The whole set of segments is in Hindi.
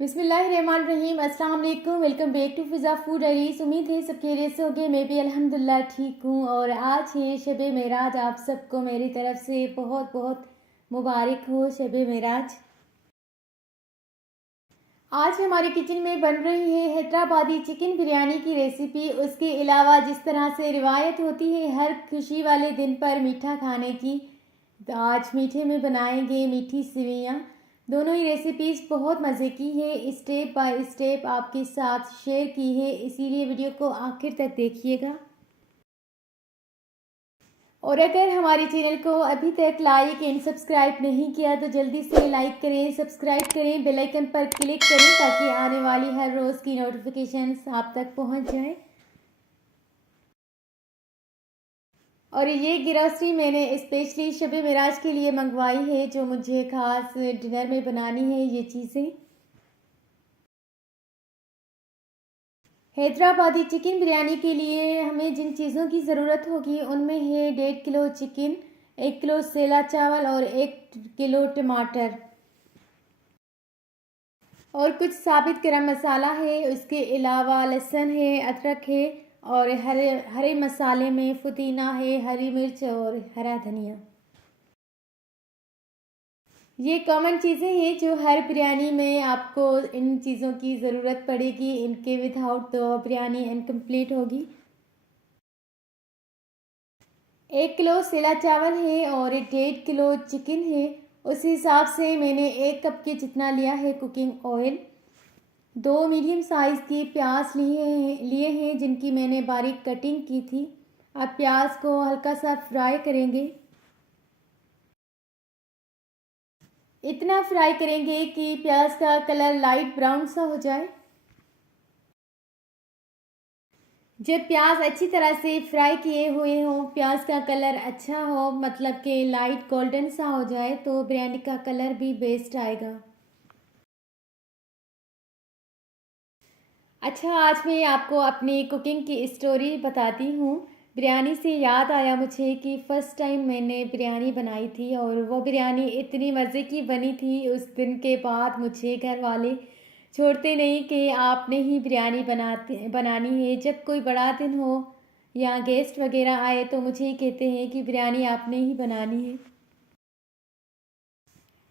बिस्मिल्लाहिर्रहमानिर्रहीम। अस्सलाम वालेकुम। Welcome back to Fiza food diaries. उम्मीद है सब खैरियत से होंगे। मैं भी अल्हम्दुलिल्लाह ठीक हूँ। और आज है शब मेराज। आप सबको मेरी तरफ से बहुत बहुत मुबारक हो शब मेराज। आज हमारे किचन में बन रही है हैदराबादी चिकन बिरयानी की रेसिपी। उसके अलावा जिस तरह से रिवायत होती है हर खुशी वाले दिन पर मीठा खाने की, तो आज मीठे में बनाएंगे मीठी सेवइयाँ। दोनों ही रेसिपीज़ बहुत मज़े की है, स्टेप बाय स्टेप आपके साथ शेयर की है, इसीलिए वीडियो को आखिर तक देखिएगा। और अगर हमारे चैनल को अभी तक लाइक एंड सब्सक्राइब नहीं किया तो जल्दी से लाइक करें, सब्सक्राइब करें, बेल आइकन पर क्लिक करें ताकि आने वाली हर रोज़ की नोटिफिकेशंस आप तक पहुंच जाए। और ये ग्रॉसरी मैंने स्पेशली शब मेराज के लिए मंगवाई है, जो मुझे ख़ास डिनर में बनानी है ये चीज़ें। हैदराबादी चिकन बिरयानी के लिए हमें जिन चीज़ों की ज़रूरत होगी उनमें है 1.5 किलो चिकन, 1 किलो सेला चावल और 1 किलो टमाटर और कुछ साबित गरम मसाला है। उसके अलावा लहसुन है, अदरक है और हरे हरे मसाले में पुदीना है, हरी मिर्च और हरा धनिया। ये कॉमन चीज़ें हैं जो हर बिरयानी में आपको इन चीज़ों की ज़रूरत पड़ेगी। इनके विदाउट तो बिरयानी इनकम्प्लीट होगी। 1 किलो सेला चावल है और 1.5 किलो चिकन है। उस हिसाब से मैंने 1 कप के जितना लिया है कुकिंग ऑयल। 2 मीडियम साइज़ की प्याज लिए हैं जिनकी मैंने बारीक कटिंग की थी। अब प्याज को हल्का सा फ्राई करेंगे। इतना फ्राई करेंगे कि प्याज का कलर लाइट ब्राउन सा हो जाए। जब प्याज अच्छी तरह से फ्राई किए हुए हों, प्याज का कलर अच्छा हो, मतलब कि लाइट गोल्डन सा हो जाए, तो बिरयानी का कलर भी बेस्ट आएगा। अच्छा, आज मैं आपको अपनी कुकिंग की स्टोरी बताती हूँ। बिरयानी से याद आया मुझे कि फ़र्स्ट टाइम मैंने बिरयानी बनाई थी और वो बिरयानी इतनी मज़े की बनी थी। उस दिन के बाद मुझे घर वाले छोड़ते नहीं कि आपने ही बिरयानी बनानी है। जब कोई बड़ा दिन हो या गेस्ट वगैरह आए तो मुझे ही कहते हैं कि बिरयानी आपने ही बनानी है।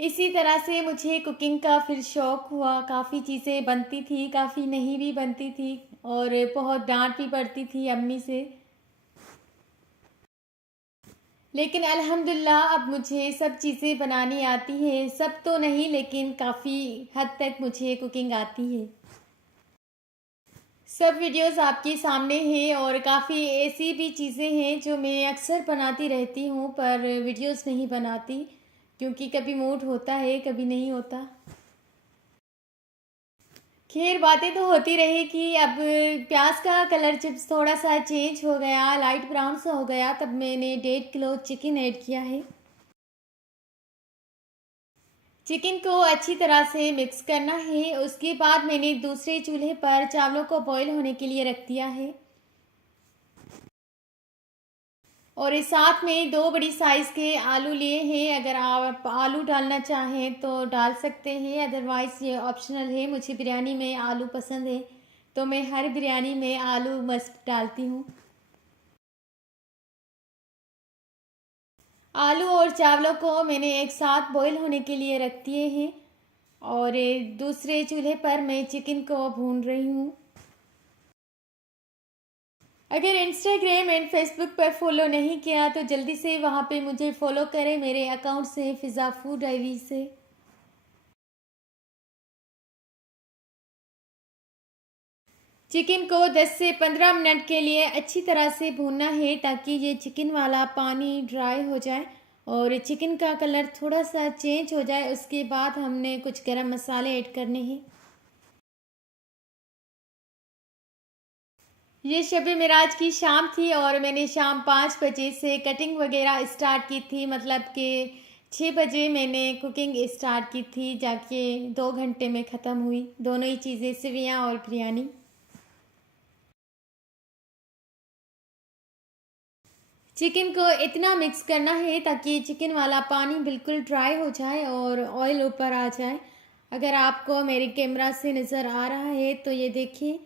इसी तरह से मुझे कुकिंग का फिर शौक़ हुआ। काफ़ी चीज़ें बनती थी, काफ़ी नहीं भी बनती थी और बहुत डांट भी पड़ती थी अम्मी से। लेकिन अल्हम्दुलिल्लाह अब मुझे सब चीज़ें बनानी आती हैं। सब तो नहीं लेकिन काफ़ी हद तक मुझे कुकिंग आती है। सब वीडियोस आपके सामने हैं और काफ़ी ऐसी भी चीज़ें हैं जो मैं अक्सर बनाती रहती हूँ पर वीडियोस नहीं बनाती, क्योंकि कभी मूड होता है कभी नहीं होता। खैर, बातें तो होती रहेगी। अब प्याज का कलर जब थोड़ा सा चेंज हो गया, लाइट ब्राउन सा हो गया, तब मैंने 1.5 किलो चिकन ऐड किया है। चिकन को अच्छी तरह से मिक्स करना है। उसके बाद मैंने दूसरे चूल्हे पर चावलों को बॉईल होने के लिए रख दिया है और इस साथ में 2 बड़ी साइज़ के आलू लिए हैं। अगर आप आलू डालना चाहें तो डाल सकते हैं, अदरवाइज़ ये ऑप्शनल है। मुझे बिरयानी में आलू पसंद है तो मैं हर बिरयानी में आलू मस्ट डालती हूँ। आलू और चावलों को मैंने एक साथ बॉईल होने के लिए रख दिए हैं और दूसरे चूल्हे पर मैं चिकन को भून रही हूँ। अगर इंस्टाग्राम एंड फेसबुक पर फॉलो नहीं किया तो जल्दी से वहाँ पे मुझे फॉलो करें। मेरे अकाउंट से फिज़ा फूड डायरी से। चिकन को 10 से 15 मिनट के लिए अच्छी तरह से भूनना है ताकि ये चिकन वाला पानी ड्राई हो जाए और चिकन का कलर थोड़ा सा चेंज हो जाए। उसके बाद हमने कुछ गरम मसाले ऐड करने हैं। ये शब मेराज की शाम थी और मैंने शाम 5 बजे से कटिंग वगैरह स्टार्ट की थी, मतलब कि 6 बजे मैंने कुकिंग स्टार्ट की थी, जाके 2 घंटे में ख़त्म हुई दोनों ही चीज़ें, सेवइयाँ और बिरयानी। चिकन को इतना मिक्स करना है ताकि चिकन वाला पानी बिल्कुल ड्राई हो जाए और ऑयल ऊपर आ जाए। अगर आपको मेरे कैमरा से नज़र आ रहा है तो ये देखिए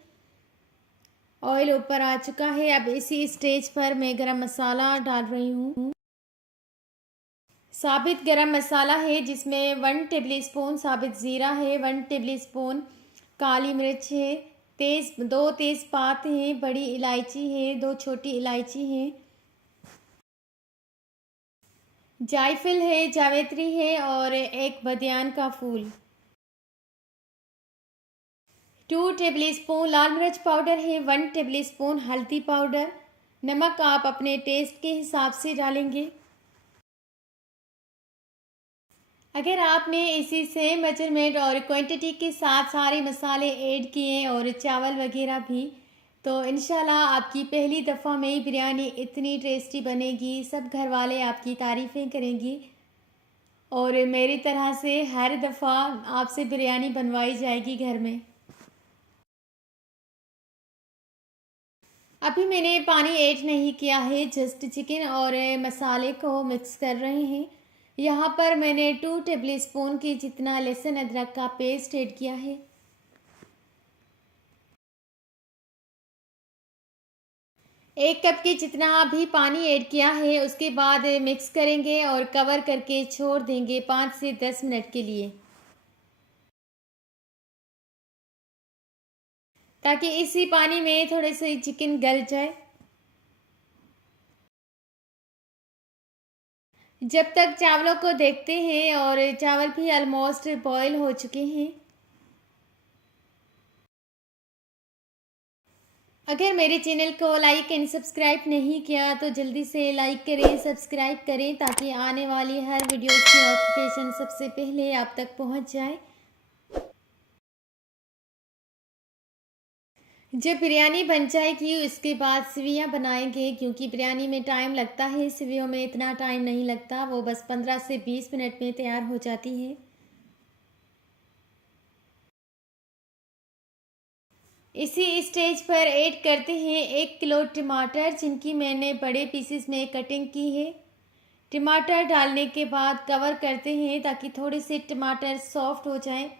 ऑयल ऊपर आ चुका है। अब इसी स्टेज पर मैं गरम मसाला डाल रही हूँ। साबित गरम मसाला है जिसमें 1 टेबल स्पून साबित ज़ीरा है, 1 टेबल स्पून काली मिर्च है, 2 तेज़पात हैं, बड़ी इलायची है, 2 छोटी इलायची है, जायफल है, जावित्री है और 1 बदियान का फूल। 2 टेबल स्पून लाल मिर्च पाउडर है, 1 टेबल स्पून हल्दी पाउडर। नमक आप अपने टेस्ट के हिसाब से डालेंगे। अगर आपने इसी सेम मेजरमेंट और क्वांटिटी के साथ सारे मसाले ऐड किए और चावल वगैरह भी, तो इंशाल्लाह आपकी पहली दफ़ा में ही बिरयानी इतनी टेस्टी बनेगी, सब घर वाले आपकी तारीफ़ें करेंगी और मेरी तरह से हर दफ़ा आपसे बिरयानी बनवाई जाएगी घर में। अभी मैंने पानी ऐड नहीं किया है, जस्ट चिकन और मसाले को मिक्स कर रहे हैं। यहाँ पर मैंने 2 टेबल स्पून की जितना लहसुन अदरक का पेस्ट ऐड किया है। 1 कप के जितना भी पानी ऐड किया है, उसके बाद मिक्स करेंगे और कवर करके छोड़ देंगे 5 से 10 मिनट के लिए, ताकि इसी पानी में थोड़े से चिकन गल जाए। जब तक चावलों को देखते हैं और चावल भी ऑलमोस्ट बॉयल हो चुके हैं। अगर मेरे चैनल को लाइक एंड सब्सक्राइब नहीं किया तो जल्दी से लाइक करें, सब्सक्राइब करें ताकि आने वाली हर वीडियो की नोटिफिकेशन सबसे पहले आप तक पहुंच जाए। जब बिरयानी बन जाएगी उसके बाद सेवियां बनाएंगे, क्योंकि बिरयानी में टाइम लगता है, सेवियों में इतना टाइम नहीं लगता, वो बस 15 से 20 मिनट में तैयार हो जाती है। इसी स्टेज पर ऐड करते हैं 1 किलो टमाटर, जिनकी मैंने बड़े पीसेस में कटिंग की है। टमाटर डालने के बाद कवर करते हैं ताकि थोड़े से टमाटर सॉफ्ट हो जाएं।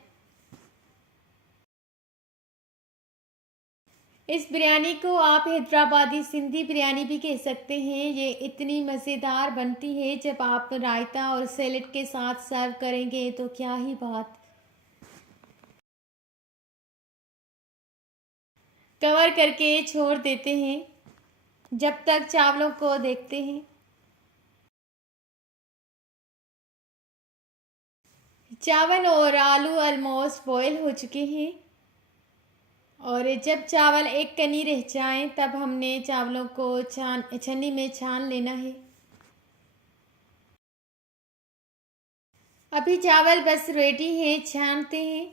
इस बिरयानी को आप हैदराबादी सिंधी बिरयानी भी कह सकते हैं। ये इतनी मज़ेदार बनती है, जब आप रायता और सैलेड के साथ सर्व करेंगे तो क्या ही बात। कवर करके छोड़ देते हैं जब तक चावलों को देखते हैं। चावल और आलू ऑलमोस्ट बॉयल हो चुके हैं और जब चावल एक कनी रह जाएं तब हमने चावलों को छन्नी में छान लेना है। अभी चावल बस रेडी हैं, छानते हैं।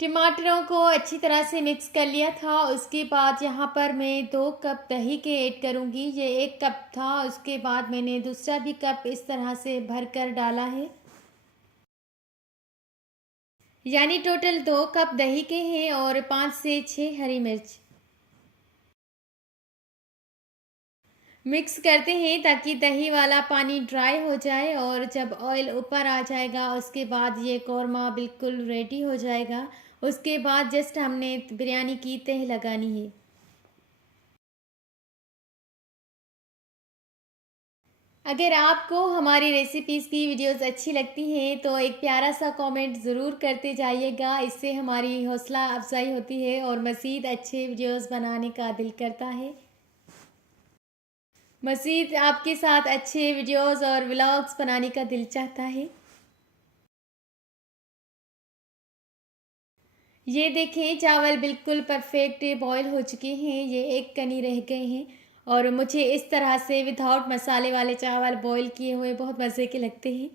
टमाटरों को अच्छी तरह से मिक्स कर लिया था। उसके बाद यहाँ पर मैं 2 कप दही के ऐड करूँगी। ये 1 कप था, उसके बाद मैंने दूसरा भी कप इस तरह से भर कर डाला है, यानी टोटल 2 कप दही के हैं और 5 से 6 हरी मिर्च। मिक्स करते हैं ताकि दही वाला पानी ड्राई हो जाए और जब ऑयल ऊपर आ जाएगा उसके बाद ये कौरमा बिल्कुल रेडी हो जाएगा। उसके बाद जस्ट हमने बिरयानी की तह लगानी है। अगर आपको हमारी रेसिपीज़ की वीडियोस अच्छी लगती हैं तो एक प्यारा सा कमेंट ज़रूर करते जाइएगा। इससे हमारी हौसला अफजाई होती है और मज़ीद अच्छे वीडियोस बनाने का दिल करता है। मज़ीद आपके साथ अच्छे वीडियोस और व्लॉग्स बनाने का दिल चाहता है। ये देखें चावल बिल्कुल परफेक्ट बॉयल हो चुके हैं, ये एक कनी रह गए हैं और मुझे इस तरह से विदाउट मसाले वाले चावल बॉईल किए हुए बहुत मज़े के लगते हैं।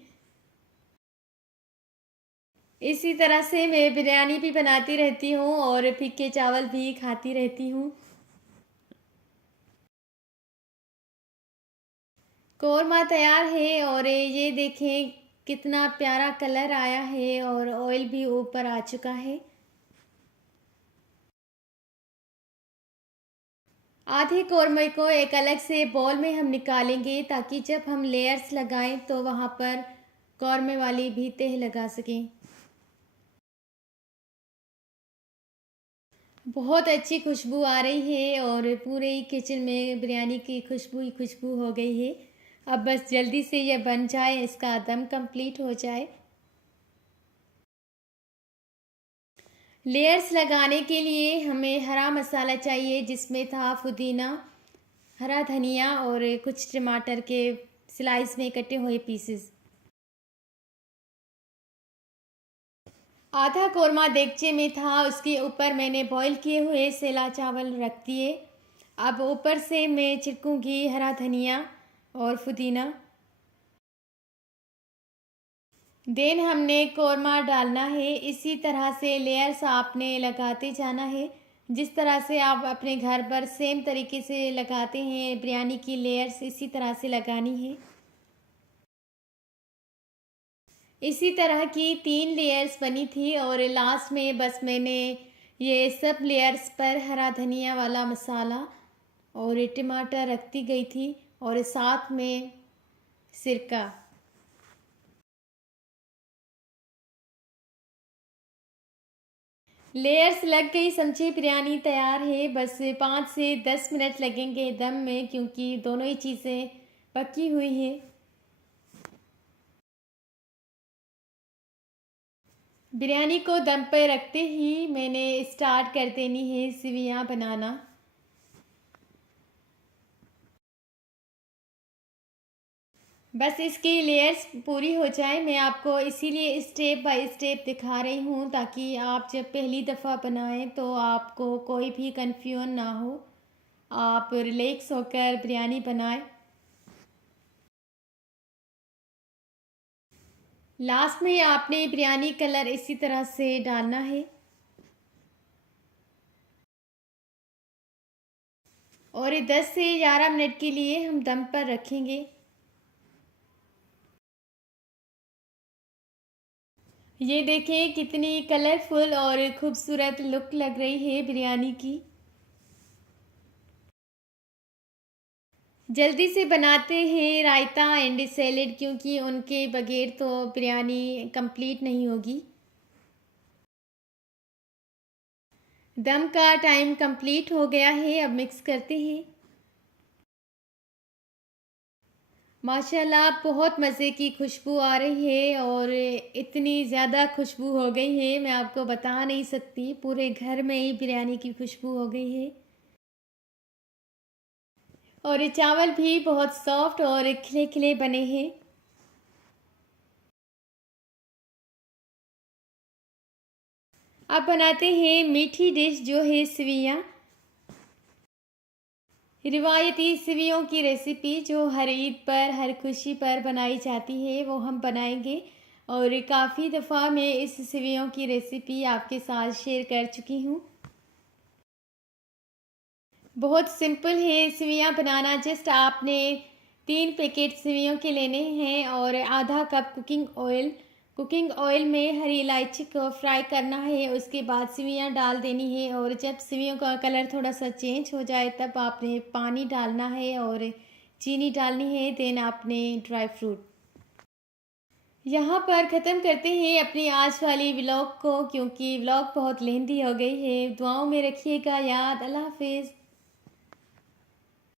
इसी तरह से मैं बिरयानी भी बनाती रहती हूँ और फीके चावल भी खाती रहती हूँ। कौरमा तैयार है और ये देखें कितना प्यारा कलर आया है और ऑयल भी ऊपर आ चुका है। आधे कौरमे को एक अलग से बॉल में हम निकालेंगे ताकि जब हम लेयर्स लगाएं तो वहाँ पर कौरमे वाली भी तह लगा सकें। बहुत अच्छी खुशबू आ रही है और पूरे किचन में बिरयानी की खुशबू ही खुशबू हो गई है। अब बस जल्दी से ये बन जाए, इसका दम कंप्लीट हो जाए। लेयर्स लगाने के लिए हमें हरा मसाला चाहिए, जिसमें था पुदीना, हरा धनिया और कुछ टमाटर के स्लाइस में कटे हुए पीसेस। आधा कौरमा देगचे में था, उसके ऊपर मैंने बॉईल किए हुए सेला चावल रख दिए। अब ऊपर से मैं छिड़कूंगी हरा धनिया और पुदीना। देन हमने कौरमा डालना है। इसी तरह से लेयर्स आपने लगाते जाना है, जिस तरह से आप अपने घर पर सेम तरीके से लगाते हैं बिरयानी की लेयर्स, इसी तरह से लगानी है। इसी तरह की 3 लेयर्स बनी थी और लास्ट में बस मैंने ये सब लेयर्स पर हरा धनिया वाला मसाला और टमाटर रखती गई थी और साथ में सिरका। लेयर्स लग गई, समझे बिरयानी तैयार है। बस 5 से 10 मिनट लगेंगे दम में, क्योंकि दोनों ही चीज़ें पकी हुई हैं। बिरयानी को दम पर रखते ही मैंने स्टार्ट कर देनी है सेवइयाँ बनाना। बस इसकी लेयर्स पूरी हो जाए, मैं आपको इसीलिए स्टेप बाय स्टेप दिखा रही हूँ, ताकि आप जब पहली दफ़ा बनाएं तो आपको कोई भी कंफ्यूजन ना हो, आप रिलैक्स होकर बिरयानी बनाएं। लास्ट में आपने बिरयानी कलर इसी तरह से डालना है और 10 से 11 मिनट के लिए हम दम पर रखेंगे। ये देखें कितनी कलरफुल और खूबसूरत लुक लग रही है बिरयानी की। जल्दी से बनाते हैं रायता एंड सैलेड, क्योंकि उनके बगैर तो बिरयानी कंप्लीट नहीं होगी। दम का टाइम कंप्लीट हो गया है, अब मिक्स करते हैं। माशाल्लाह बहुत मज़े की खुशबू आ रही है और इतनी ज़्यादा खुशबू हो गई है, मैं आपको बता नहीं सकती। पूरे घर में ही बिरयानी की खुशबू हो गई है और ये चावल भी बहुत सॉफ्ट और खिले खिले बने हैं। अब बनाते हैं मीठी डिश, जो है सेवइयाँ। रिवायती सेवइयों की रेसिपी जो हर ईद पर, हर खुशी पर बनाई जाती है, वो हम बनाएंगे। और काफ़ी दफ़ा मैं इस सेवइयों की रेसिपी आपके साथ शेयर कर चुकी हूँ। बहुत सिंपल है सेवइयाँ बनाना। जस्ट आपने 3 पैकेट सेवइयों के लेने हैं और आधा कप कुकिंग ऑयल में हरी इलायची को फ्राई करना है। उसके बाद सेवइयाँ डाल देनी है और जब सेवइयों का कलर थोड़ा सा चेंज हो जाए तब आपने पानी डालना है और चीनी डालनी है। देन आपने ड्राई फ्रूट। यहाँ पर ख़त्म करते हैं अपनी आज वाली व्लॉग को, क्योंकि व्लॉग बहुत लेंदी हो गई है। दुआओं में रखिएगा याद। अल्लाह हाफिज़।